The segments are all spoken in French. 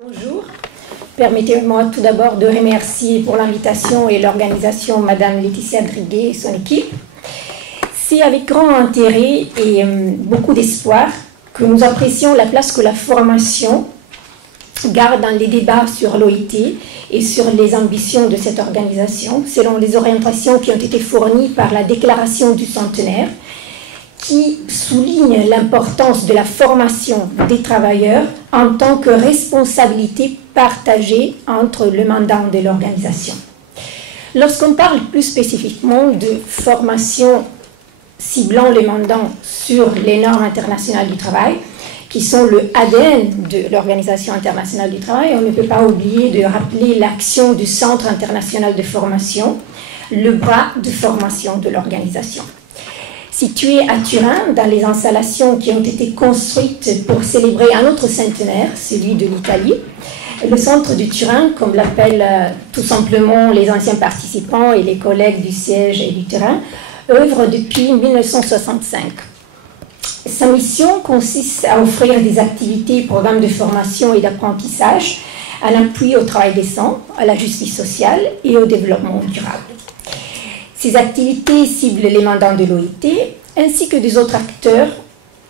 Bonjour, permettez-moi tout d'abord de remercier pour l'invitation et l'organisation Madame Laetitia Driguet et son équipe. C'est avec grand intérêt et beaucoup d'espoir que nous apprécions la place que la formation garde dans les débats sur l'OIT et sur les ambitions de cette organisation, selon les orientations qui ont été fournies par la déclaration du centenaire, qui souligne l'importance de la formation des travailleurs en tant que responsabilité partagée entre le mandat de l'organisation. Lorsqu'on parle plus spécifiquement de formation ciblant les mandats sur les normes internationales du travail, qui sont le ADN de l'Organisation internationale du travail, on ne peut pas oublier de rappeler l'action du Centre international de formation, le bras de formation de l'organisation. Situé à Turin, dans les installations qui ont été construites pour célébrer un autre centenaire, celui de l'Italie, le centre de Turin, comme l'appellent tout simplement les anciens participants et les collègues du siège et du terrain, œuvre depuis 1965. Sa mission consiste à offrir des activités, programmes de formation et d'apprentissage, à l'appui au travail décent, à la justice sociale et au développement durable. Ces activités ciblent les mandats de l'OIT ainsi que des autres acteurs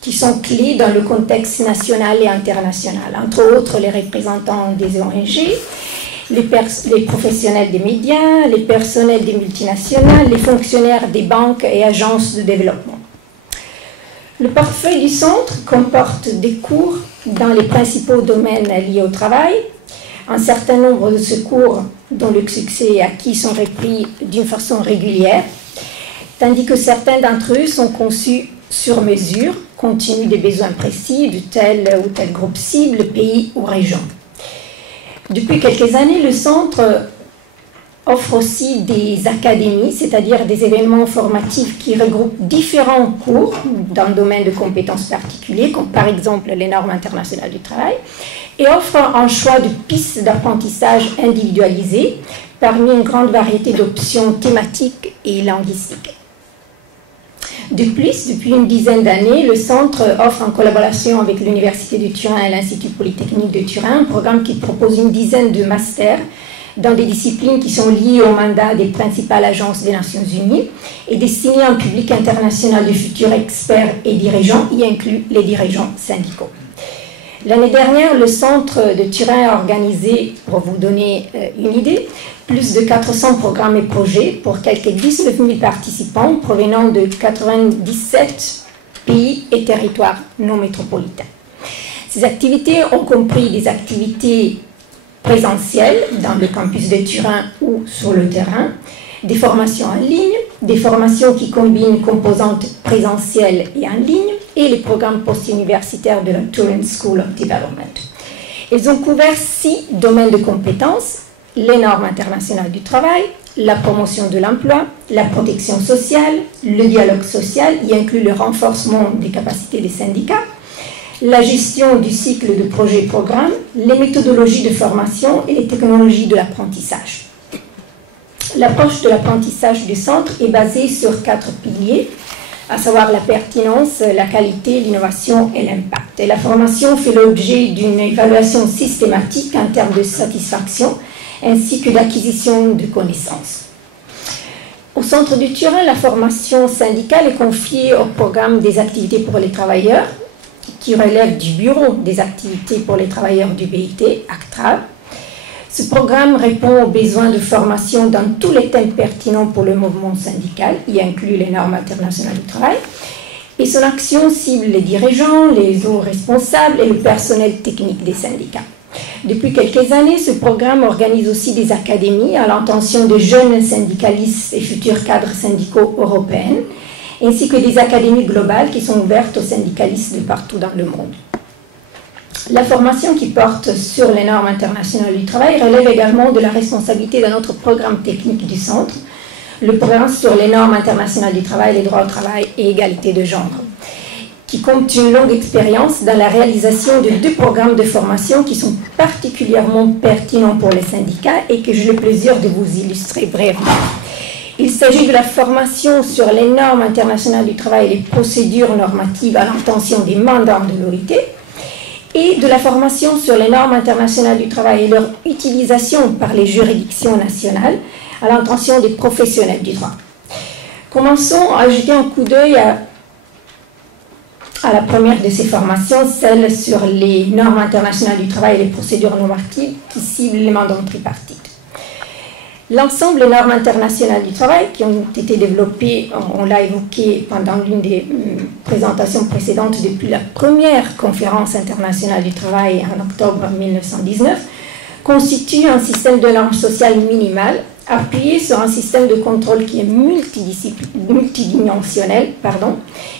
qui sont clés dans le contexte national et international, entre autres les représentants des ONG, les professionnels des médias, les personnels des multinationales, les fonctionnaires des banques et agences de développement. Le portefeuille du centre comporte des cours dans les principaux domaines liés au travail. Un certain nombre de ce cours dont le succès est acquis sont repris d'une façon régulière, tandis que certains d'entre eux sont conçus sur mesure, compte tenu des besoins précis de tel ou tel groupe cible, pays ou région. Depuis quelques années, le centre offre aussi des académies, c'est-à-dire des événements formatifs qui regroupent différents cours dans le domaine de compétences particuliers, comme par exemple les normes internationales du travail, et offre un choix de pistes d'apprentissage individualisées parmi une grande variété d'options thématiques et linguistiques. De plus, depuis une dizaine d'années, le centre offre en collaboration avec l'Université de Turin et l'Institut Polytechnique de Turin un programme qui propose une dizaine de masters dans des disciplines qui sont liées au mandat des principales agences des Nations Unies et destinées à un public international de futurs experts et dirigeants, y inclut les dirigeants syndicaux. L'année dernière, le centre de Turin a organisé, pour vous donner une idée, plus de 400 programmes et projets pour quelques 19 000 participants provenant de 97 pays et territoires non métropolitains. Ces activités ont compris des activités présentielles dans le campus de Turin ou sur le terrain, des formations en ligne, des formations qui combinent composantes présentielles et en ligne, et les programmes post-universitaires de la Turin School of Development. Ils ont couvert 6 domaines de compétences: les normes internationales du travail, la promotion de l'emploi, la protection sociale, le dialogue social, y inclut le renforcement des capacités des syndicats, la gestion du cycle de projets et programmes, les méthodologies de formation et les technologies de l'apprentissage. L'approche de l'apprentissage du centre est basée sur 4 piliers, à savoir la pertinence, la qualité, l'innovation et l'impact. Et la formation fait l'objet d'une évaluation systématique en termes de satisfaction ainsi que d'acquisition de connaissances. Au centre de Turin, la formation syndicale est confiée au programme des activités pour les travailleurs, qui relève du bureau des activités pour les travailleurs du BIT, ACTRAV. Ce programme répond aux besoins de formation dans tous les thèmes pertinents pour le mouvement syndical, y inclut les normes internationales du travail, et son action cible les dirigeants, les hauts responsables et le personnel technique des syndicats. Depuis quelques années, ce programme organise aussi des académies à l'intention de jeunes syndicalistes et futurs cadres syndicaux européens, ainsi que des académies globales qui sont ouvertes aux syndicalistes de partout dans le monde. La formation qui porte sur les normes internationales du travail relève également de la responsabilité d'un autre programme technique du centre, le programme sur les normes internationales du travail, les droits au travail et égalité de genre, qui compte une longue expérience dans la réalisation de 2 programmes de formation qui sont particulièrement pertinents pour les syndicats et que j'ai le plaisir de vous illustrer brièvement. Il s'agit de la formation sur les normes internationales du travail et les procédures normatives à l'intention des mandats de l'OIT et de la formation sur les normes internationales du travail et leur utilisation par les juridictions nationales à l'intention des professionnels du droit. Commençons à jeter un coup d'œil à la première de ces formations, celle sur les normes internationales du travail et les procédures normatives qui ciblent les mandats tripartites. L'ensemble des normes internationales du travail qui ont été développées, on l'a évoqué pendant l'une des présentations précédentes depuis la première conférence internationale du travail en octobre 1919, constituent un système de normes sociales minimales appuyé sur un système de contrôle qui est multidimensionnel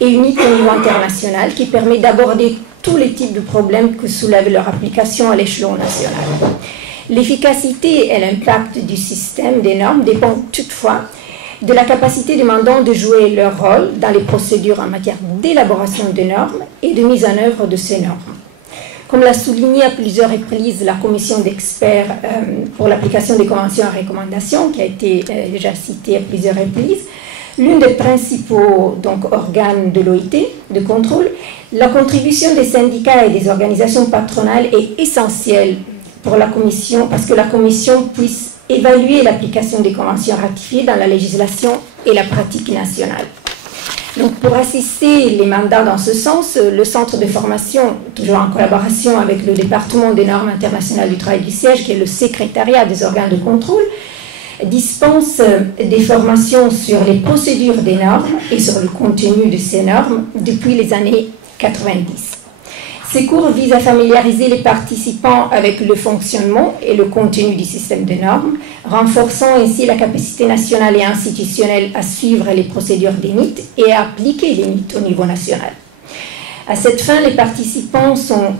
et unique au niveau international, qui permet d'aborder tous les types de problèmes que soulève leur application à l'échelon national. L'efficacité et l'impact du système des normes dépendent toutefois de la capacité des mandants de jouer leur rôle dans les procédures en matière d'élaboration de normes et de mise en œuvre de ces normes. Comme l'a souligné à plusieurs reprises la commission d'experts pour l'application des conventions et recommandations, qui a été déjà citée à plusieurs reprises, l'une des principaux organes de l'OIT de contrôle, la contribution des syndicats et des organisations patronales est essentielle pour la commission, parce que la commission puisse évaluer l'application des conventions ratifiées dans la législation et la pratique nationale. Donc, pour assister les mandats dans ce sens, le centre de formation, toujours en collaboration avec le département des normes internationales du travail du siège, qui est le secrétariat des organes de contrôle, dispense des formations sur les procédures des normes et sur le contenu de ces normes depuis les années 90. Ces cours visent à familiariser les participants avec le fonctionnement et le contenu du système de normes, renforçant ainsi la capacité nationale et institutionnelle à suivre les procédures des NIT et à appliquer les NIT au niveau national. À cette fin, les participants sont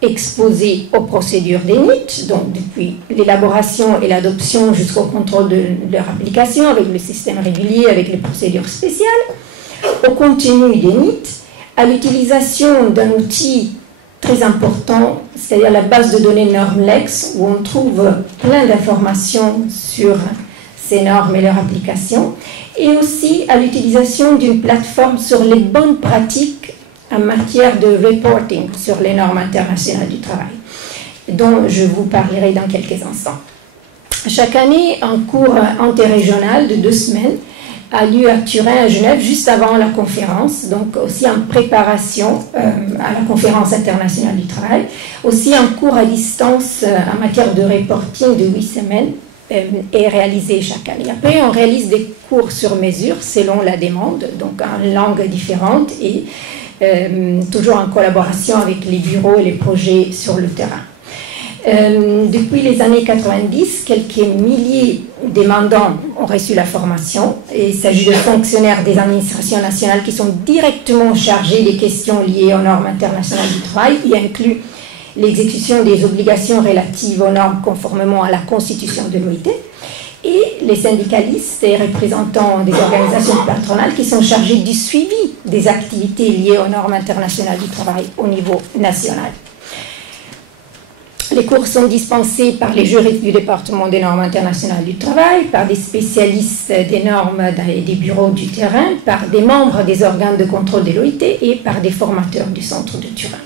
exposés aux procédures des NIT, donc depuis l'élaboration et l'adoption jusqu'au contrôle de leur application avec le système régulier, avec les procédures spéciales, au contenu des NIT, à l'utilisation d'un outil très important, c'est-à-dire la base de données NormLex, où on trouve plein d'informations sur ces normes et leur application, et aussi à l'utilisation d'une plateforme sur les bonnes pratiques en matière de reporting sur les normes internationales du travail, dont je vous parlerai dans quelques instants. Chaque année, un cours interrégional de 2 semaines a lieu à Turin, à Genève, juste avant la conférence, donc aussi en préparation à la conférence internationale du travail, aussi un cours à distance en matière de reporting de 8 semaines est réalisé chaque année. Après, on réalise des cours sur mesure selon la demande, donc en langues différentes et toujours en collaboration avec les bureaux et les projets sur le terrain. Depuis les années 90, quelques milliers de mandants ont reçu la formation. Il s'agit de fonctionnaires des administrations nationales qui sont directement chargés des questions liées aux normes internationales du travail, qui inclut l'exécution des obligations relatives aux normes conformément à la constitution de l'OIT, et les syndicalistes et représentants des organisations patronales qui sont chargés du suivi des activités liées aux normes internationales du travail au niveau national. Les cours sont dispensés par les juristes du département des normes internationales du travail, par des spécialistes des normes et des bureaux du terrain, par des membres des organes de contrôle de l'OIT et par des formateurs du centre de Turin.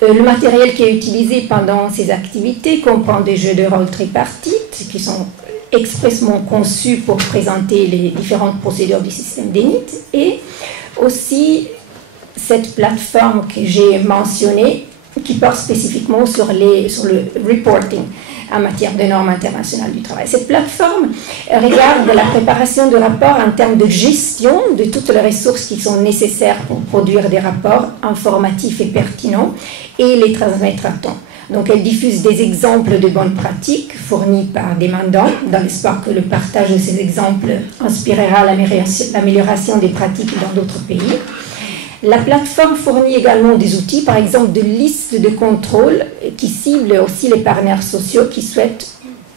Le matériel qui est utilisé pendant ces activités comprend des jeux de rôle tripartites qui sont expressément conçus pour présenter les différentes procédures du système des NIT et aussi cette plateforme que j'ai mentionnée qui porte spécifiquement sur le reporting en matière de normes internationales du travail. Cette plateforme regarde la préparation de rapports en termes de gestion de toutes les ressources qui sont nécessaires pour produire des rapports informatifs et pertinents et les transmettre à temps. Donc, elle diffuse des exemples de bonnes pratiques fournis par des mandants, dans l'espoir que le partage de ces exemples inspirera l'amélioration des pratiques dans d'autres pays. La plateforme fournit également des outils, par exemple de listes de contrôle qui ciblent aussi les partenaires sociaux qui souhaitent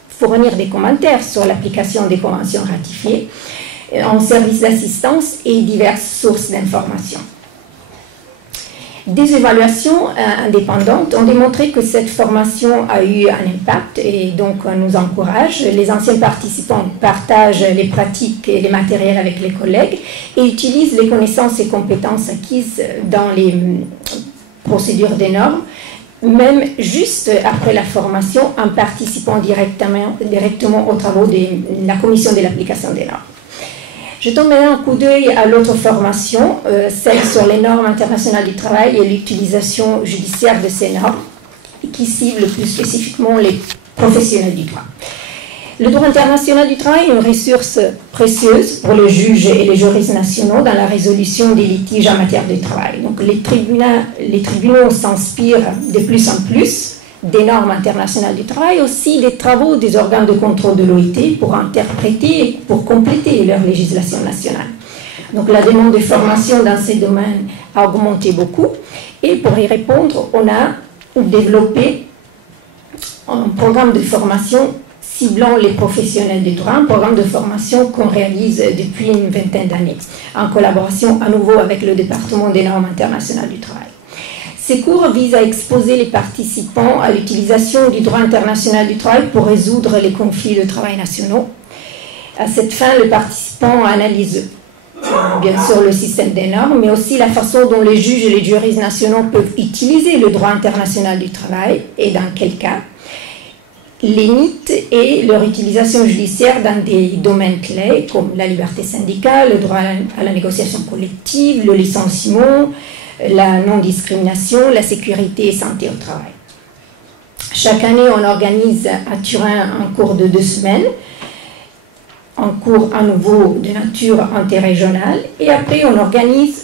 fournir des commentaires sur l'application des conventions ratifiées en service d'assistance et diverses sources d'informations. Des évaluations indépendantes ont démontré que cette formation a eu un impact et donc nous encourage. Les anciens participants partagent les pratiques et les matériels avec les collègues et utilisent les connaissances et compétences acquises dans les procédure des normes, même juste après la formation, en participant directement aux travaux de la commission de l'application des normes. Jetons maintenant un coup d'œil à l'autre formation, celle sur les normes internationales du travail et l'utilisation judiciaire de ces normes, qui cible plus spécifiquement les professionnels du droit. Le droit international du travail est une ressource précieuse pour les juges et les juristes nationaux dans la résolution des litiges en matière de travail. Donc, les tribunaux s'inspirent de plus en plus des normes internationales du travail, aussi des travaux des organes de contrôle de l'OIT pour interpréter et pour compléter leur législation nationale. Donc, la demande de formation dans ces domaines a augmenté beaucoup, et pour y répondre, on a développé un programme de formation ciblant les professionnels du droit, un programme de formation qu'on réalise depuis une vingtaine d'années, en collaboration à nouveau avec le département des normes internationales du travail. Ces cours visent à exposer les participants à l'utilisation du droit international du travail pour résoudre les conflits de travail nationaux. À cette fin, le participant analyse bien sûr le système des normes, mais aussi la façon dont les juges et les juristes nationaux peuvent utiliser le droit international du travail et dans quel cas, les mythes et leur utilisation judiciaire dans des domaines clés comme la liberté syndicale, le droit à la négociation collective, le licenciement, la non-discrimination, la sécurité et santé au travail. Chaque année, on organise à Turin un cours de 2 semaines, un cours à nouveau de nature interrégionale, et après on organise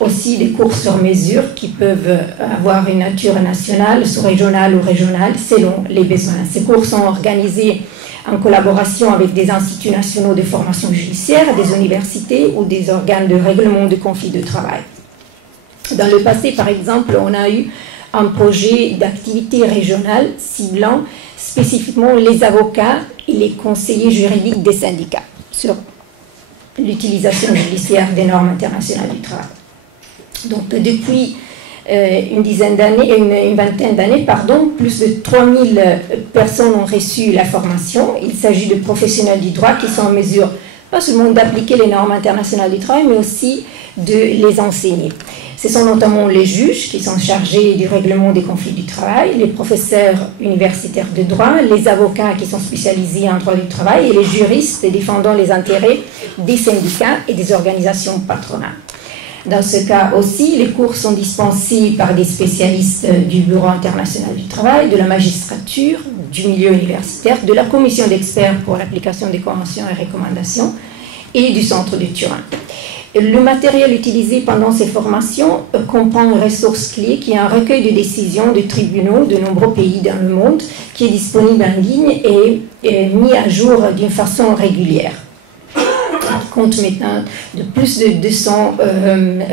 aussi des cours sur mesure qui peuvent avoir une nature nationale, sous-régionale ou régionale selon les besoins. Ces cours sont organisés en collaboration avec des instituts nationaux de formation judiciaire, des universités ou des organes de règlement de conflits de travail. Dans le passé, par exemple, on a eu un projet d'activité régionale ciblant spécifiquement les avocats et les conseillers juridiques des syndicats sur l'utilisation judiciaire des normes internationales du travail. Donc, depuis une vingtaine d'années, plus de 3000 personnes ont reçu la formation. Il s'agit de professionnels du droit qui sont en mesure pas seulement d'appliquer les normes internationales du travail, mais aussi de les enseigner. Ce sont notamment les juges qui sont chargés du règlement des conflits du travail, les professeurs universitaires de droit, les avocats qui sont spécialisés en droit du travail et les juristes défendant les intérêts des syndicats et des organisations patronales. Dans ce cas aussi, les cours sont dispensés par des spécialistes du Bureau international du travail, de la magistrature, du milieu universitaire, de la commission d'experts pour l'application des conventions et recommandations et du centre de Turin. Le matériel utilisé pendant ces formations comprend une ressource clé qui est un recueil de décisions de tribunaux de nombreux pays dans le monde qui est disponible en ligne et mis à jour d'une façon régulière. Compte maintenant de plus de 200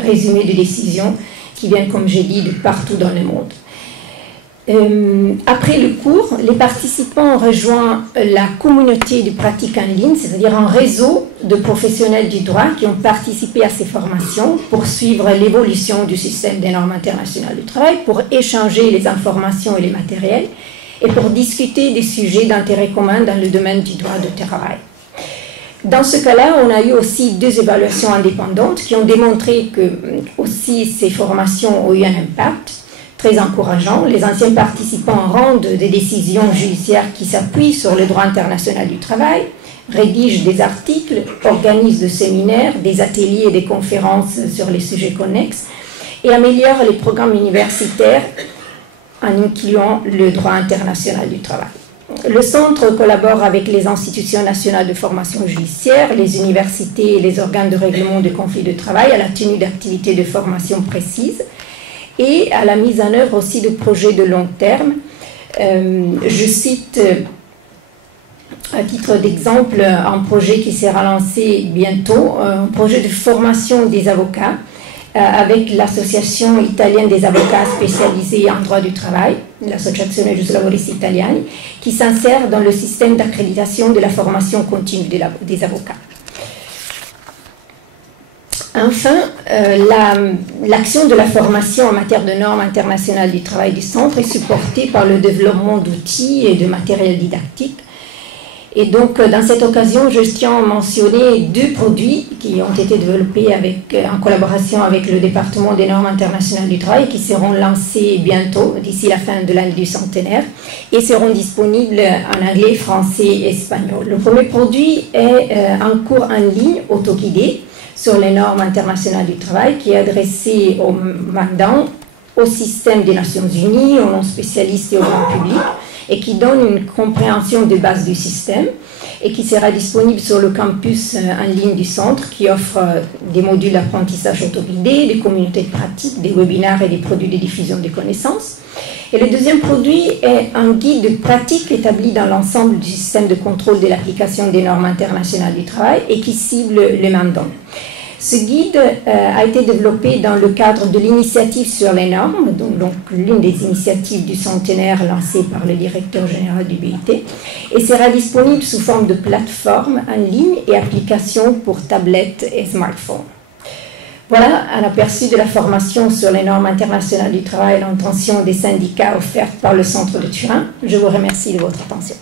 résumés de décisions qui viennent, comme j'ai dit, de partout dans le monde. Après le cours, les participants ont rejoint la communauté de pratique en ligne, c'est-à-dire un réseau de professionnels du droit qui ont participé à ces formations pour suivre l'évolution du système des normes internationales du travail, pour échanger les informations et les matériels et pour discuter des sujets d'intérêt commun dans le domaine du droit du travail. Dans ce cas-là, on a eu aussi 2 évaluations indépendantes qui ont démontré que aussi ces formations ont eu un impact très encourageant. Les anciens participants rendent des décisions judiciaires qui s'appuient sur le droit international du travail, rédigent des articles, organisent des séminaires, des ateliers et des conférences sur les sujets connexes et améliorent les programmes universitaires en incluant le droit international du travail. Le centre collabore avec les institutions nationales de formation judiciaire, les universités et les organes de règlement de conflits de travail à la tenue d'activités de formation précises et à la mise en œuvre aussi de projets de long terme. Je cite à titre d'exemple un projet qui sera lancé bientôt, un projet de formation des avocats avec l'Association italienne des avocats spécialisés en droit du travail, l'Associazione Giusti Lavoristi Italiani, qui s'insère dans le système d'accréditation de la formation continue des avocats. Enfin, l'action de la formation en matière de normes internationales du travail du centre est supportée par le développement d'outils et de matériel didactique. Et donc, dans cette occasion, je tiens à mentionner 2 produits qui ont été développés en collaboration avec le département des normes internationales du travail, qui seront lancés bientôt, d'ici la fin de l'année du centenaire, et seront disponibles en anglais, français et espagnol. Le premier produit est un cours en ligne autoguidé sur les normes internationales du travail, qui est adressé aux mandants, au système des Nations Unies, aux non-spécialistes et au grand public, et qui donne une compréhension de base du système et qui sera disponible sur le campus en ligne du centre qui offre des modules d'apprentissage autoguidé, des communautés de pratique, des webinaires et des produits de diffusion des connaissances. Et le deuxième produit est un guide de pratique établi dans l'ensemble du système de contrôle de l'application des normes internationales du travail et qui cible les mandants. Ce guide a été développé dans le cadre de l'initiative sur les normes, donc l'une des initiatives du centenaire lancée par le directeur général du BIT, et sera disponible sous forme de plateforme en ligne et application pour tablettes et smartphones. Voilà un aperçu de la formation sur les normes internationales du travail et l'intention des syndicats offerte par le centre de Turin. Je vous remercie de votre attention.